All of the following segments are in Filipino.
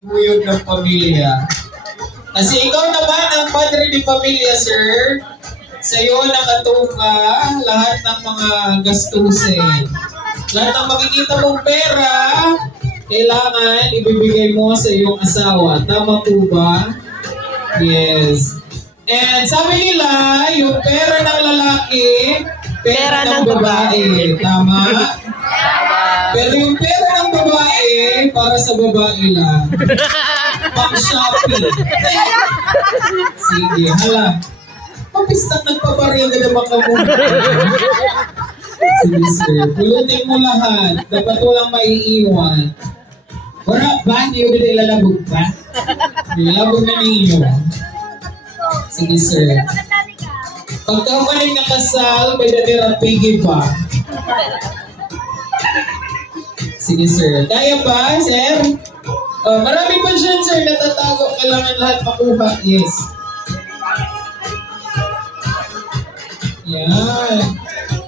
Buyog ng pamilya. Kasi ikaw naman ang padre ni pamilya, sir. Sa iyo nakatuka lahat ng mga gastusin. Lahat ng makikita mong pera, kailangan ibibigay mo sa iyong asawa. Tama po ba? Yes. And sabi nila, yung pera ng lalaki, pera ng babae. Tama? Pero yung pera ng babae, para sa babae lang. Pang-shopping. Sige, hala. Papistak nagpabarya ka naman ka muna. Sige, sir. Pulutin mo lahat. Dapat walang maiiwan. Wala ba? Hindi yung nilalabog pa? Nilalabog na ninyo. Sige, sir. Pagka maling nakasal, may natira piggy pa. Sige, sir. Kaya ba, sir? Marami pa dyan, sir. Natatago. Kailangan lahat makuha. Yes. Yan.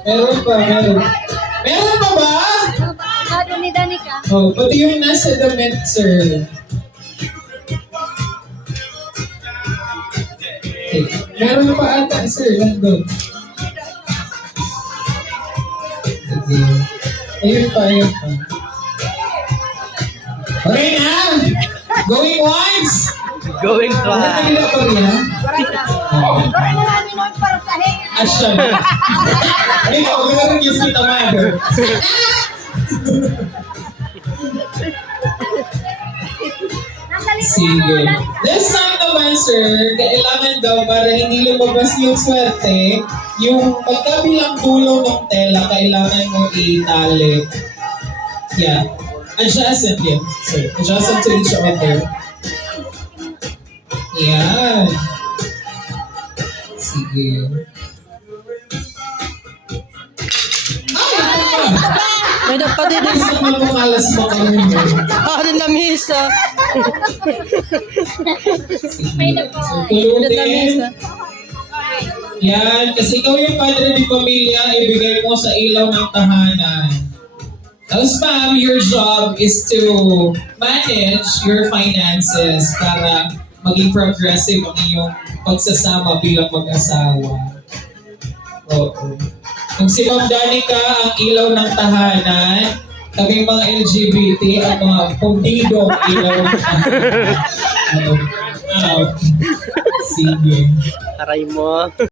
Meron pa, meron. Meron pa ba? Kado ni Danica. Oh, pati yung nasa damit, sir. Okay. Meron pa ata, sir. Nandun. Sige. Ayun pa, ayun pa. Okay na! Going once! Going Ano twice. na nila pa rin, ha? Bakit na namin nun para sa hing? Asya na. Ikaw, meron yung kita mother. Sige. This time naman, sir, kailangan daw para hindi lumabas yung swerte, yung magkabilang dulo ng tela, kailangan mo itali. Yeah. Adjacent yan, sir. Adjacent to each other. Yan. Sige. May dapat din. Isa na pumalas pa kami mo. Ano na misa? May nagpa. So, Ano na tulutin. misa? Yan, kasi ikaw yung padre ni pamilya, ibigay mo sa ilaw ng tahanan. Tapos ma'am, your job is to manage your finances para maging progressive ang iyong pagsasama bilang mag-asawa. Oo. Kung si Ma'am Danica ang ilaw ng tahanan, kaming mga LGBT ang mga pundidong ilaw ng tahanan. Sige. Aray mo.